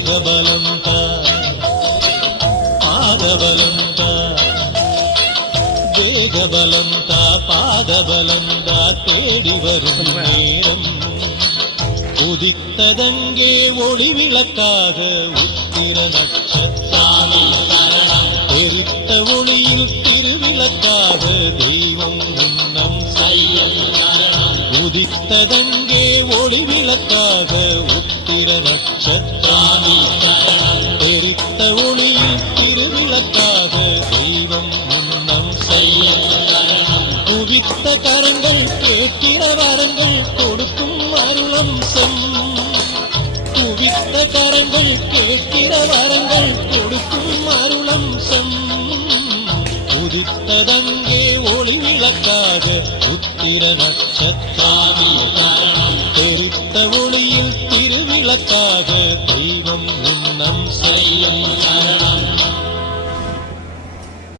தேகபலந்தா பாதபலந்தா தேகபலந்தா பாதபலந்தா தேடி வரும் நேரம் உதித்ததங்கே ஒளி விளக்காக உத்திர நட்சத்திரம் எரித்த ஒளியில் திருவிளக்காக தெய்வம் உன்னம் உதித்ததங்கே ஒளி விளக்காக உத்திர நட்சத்திரம் எரித்த ஒளியில் திருவிளக்காக தெய்வம் உன்னம் குவித்த கரங்கள் கேட்கிற வரங்கள் கொடுக்கும் அருளம்சம் குவித்த கரங்கள் கேட்கிற வரங்கள் கொடுக்கும் அருளம்சம் உதித்ததங்கே ஒளி விளக்காக உத்திர நட்சத்திரம் தெரித்த ஒளியில் திருவிளக்காக தெய்வம் உன்னம் செய்யும்